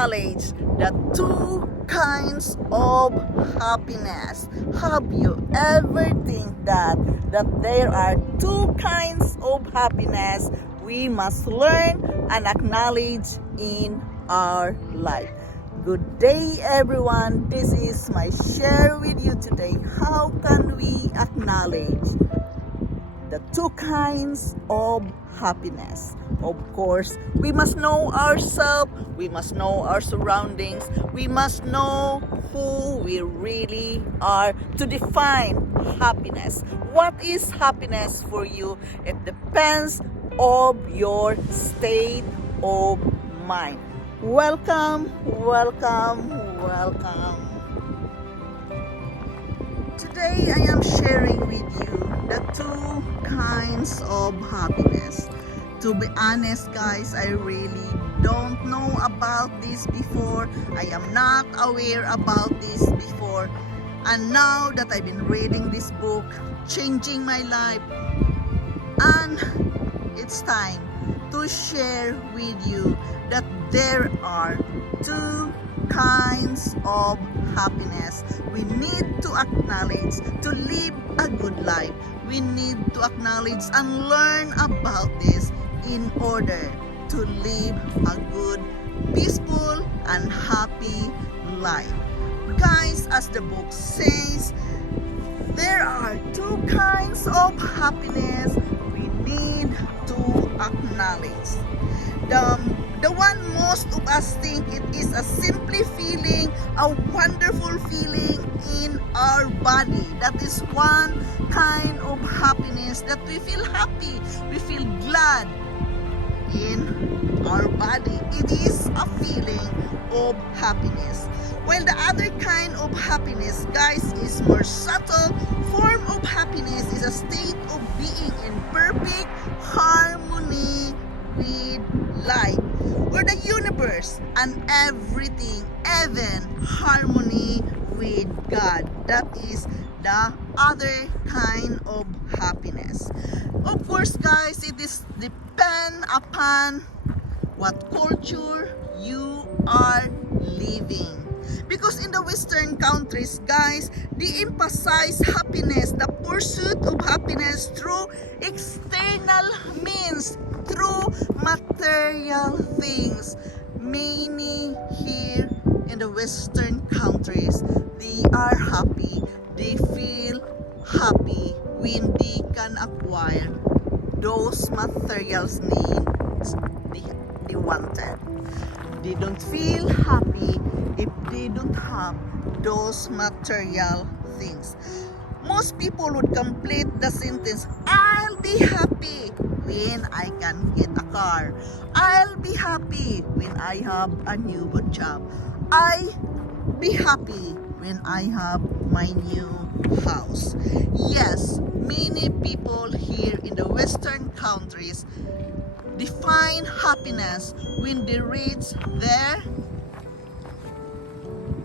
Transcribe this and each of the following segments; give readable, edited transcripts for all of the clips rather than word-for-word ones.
acknowledge the two kinds of happiness. Have you ever think that there are two kinds of happiness we must learn and acknowledge in our life? Good day everyone, this is my share with you today. How can we acknowledge the two kinds of happiness? Of course, we must know ourselves, we must know our surroundings, we must know who we really are to define happiness. What is happiness for you? It depends on your state of mind. Welcome, welcome, welcome. Today I am sharing with you the two kinds of happiness. To be honest guys, I really don't know about this before. I am not aware about this before. And now that I've been reading this book, changing my life, and it's time to share with you that there are two kinds of happiness we need to acknowledge to live a good life. We need to acknowledge and learn about this in order to live a good, peaceful, and happy life. Guys, as the book says, there are two kinds of happiness we need to acknowledge. The one most of us think it is a simply feeling, a wonderful feeling in our body. That is one kind of happiness that we feel happy, we feel glad in our body. It is a feeling of happiness. While the other kind of happiness, guys, is more subtle form of happiness, is a state of being in perfect harmony with life, where the universe and everything, even harmony with God. That is the other kind of happiness. Of course, guys, it is depend upon what culture you are living. Because in the Western countries, guys, they emphasize happiness, the pursuit of happiness through external means, through material things. Many here in the Western countries, they are happy, they feel happy when they can acquire those materials needs they wanted. They don't feel happy if they don't have those material things. Most people would complete the sentence, I'll be happy when I can get a car. I'll be happy when I have a new job. I'll be happy when I have my new house. Yes, many people here in the Western countries define happiness when they reach their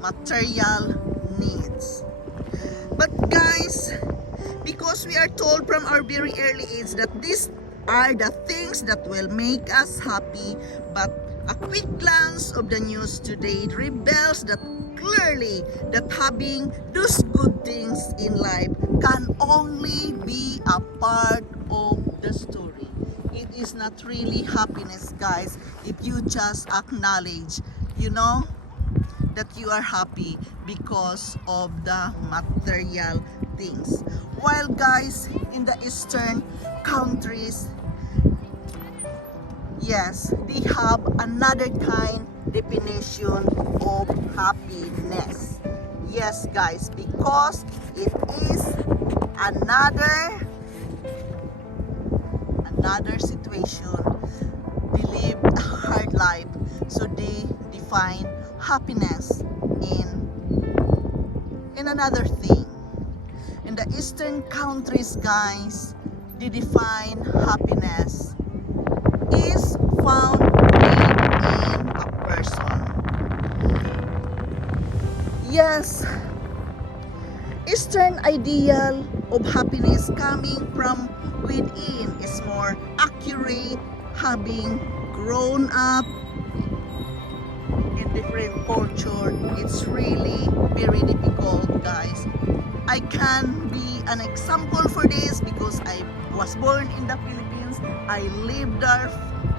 material needs. But guys, because we are told from our very early age that these are the things that will make us happy, but a quick glance of the news today reveals that clearly that having those good things in life can only be a part of the story. It is not really happiness, guys, if you just acknowledge, that you are happy because of the material things. While guys, in the Eastern countries, yes, they have another kind definition of happiness. Yes guys, because it is another situation. They live a hard life, so they define happiness in another thing. In the Eastern countries, guys, they define happiness is found in a person. Yes, Eastern ideal of happiness coming from within is more accurate, having grown up in different culture, it's really very difficult, guys. I can be an example for this because I was born in the Philippines. I lived there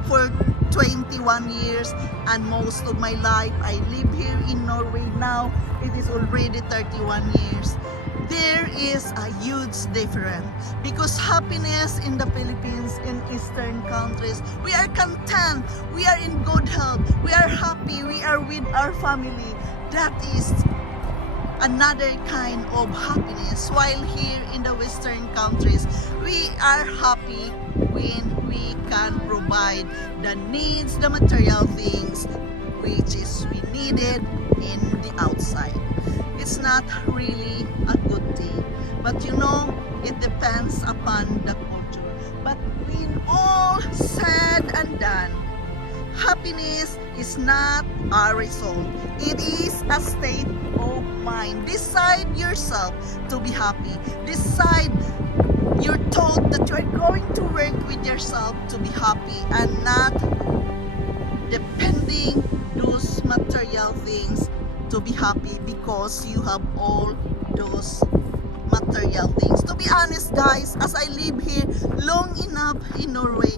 for 21 years, and most of my life I live here in Norway now. It is already 31 years. There is a huge difference because happiness in the Philippines, in Eastern countries, we are content, we are in good health, we are happy, we are with our family. That is another kind of happiness. While here in the Western countries, we are happy when we can provide the needs, the material things which is we needed in the outside. It's not really a good thing, but you know, it depends upon the culture. But when all said and done, happiness is not a result. It is a state of mind. Decide yourself to be happy. Decide your thought that you are going to work with yourself to be happy and not depending those material things to be happy because you have all those material things. To be honest, guys, as I live here long enough in Norway,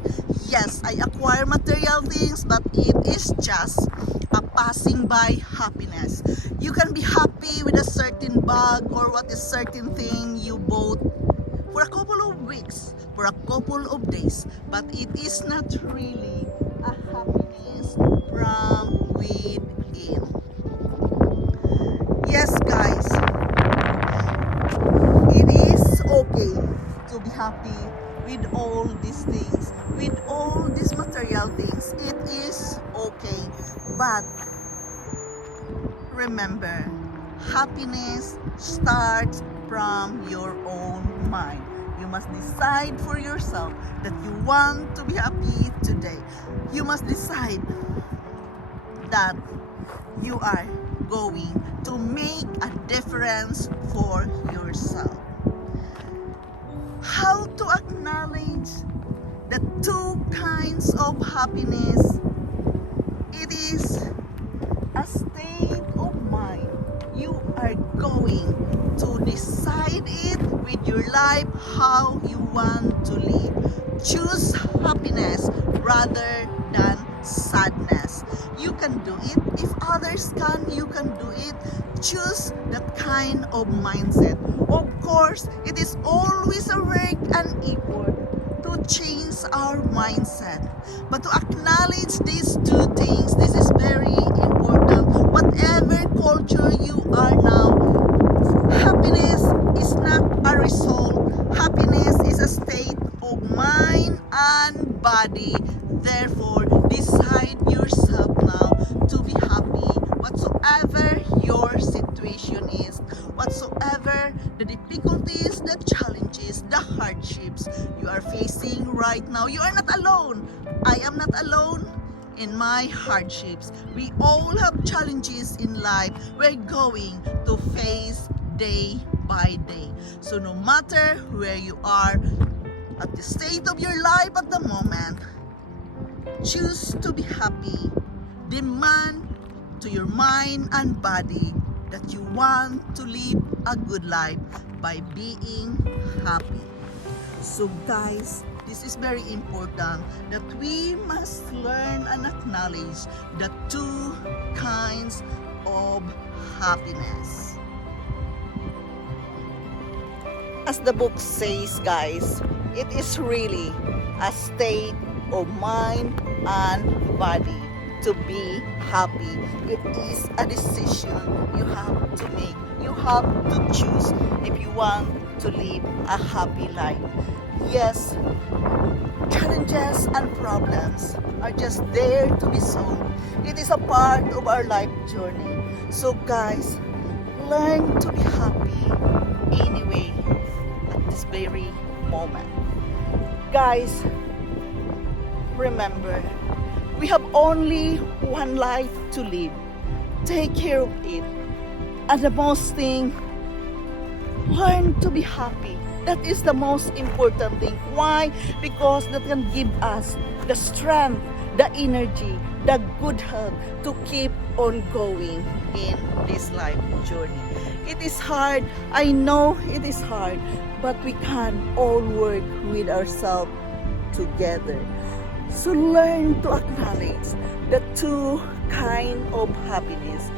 yes, I acquire material things, but it is just a passing by happiness. You can be happy with a certain bag or what is certain thing you bought for a couple of weeks, for a couple of days, but it is not really a happiness from within. Yes, guys, it is okay to be happy with all these things, with all these material things. It is okay, but remember, happiness starts from your own mind. You must decide for yourself that you want to be happy today. You must decide that you are going to make a difference for yourself. How to acknowledge the two kinds of happiness? It is a state of mind. You are going to decide it with your life how you want to live. Choose happiness rather than sadness. You can do it. If others can, you can do it. Choose that kind of mindset. Of course, it is always a work and effort to change our mindset. But to acknowledge these two things, this is very important. Whatever culture you are now, happiness is not a result. Happiness is a state of mind and body. Therefore, decide yourself now to be happy whatsoever your situation is, whatsoever the difficulties, the challenges, the hardships you are facing right now. You are not alone. I am not alone in my hardships. We all have challenges in life we're going to face day by day. So no matter where you are at the state of your life at the moment, choose to be happy. Demand to your mind and body that you want to live a good life by being happy. So guys, this is very important that we must learn and acknowledge the two kinds of happiness. As the book says, guys, it is really a state of mind and body to be happy. It is a decision you have to make. You have to choose if you want to live a happy life. Yes, challenges and problems are just there to be solved. It is a part of our life journey. So guys, learn to be happy anyway at this very moment. Guys, remember, we have only one life to live. Take care of it. And the most thing, learn to be happy. That is the most important thing. Why? Because that can give us the strength, the energy, the good health to keep on going in this life journey. It is hard, I know it is hard, but we can all work with ourselves together. So learn to acknowledge the two kind of happiness.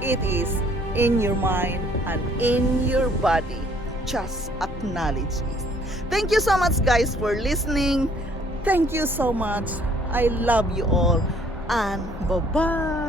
It is in your mind and in your body. Just acknowledge it. Thank you so much guys for listening. Thank you so much. I love you all and bye-bye.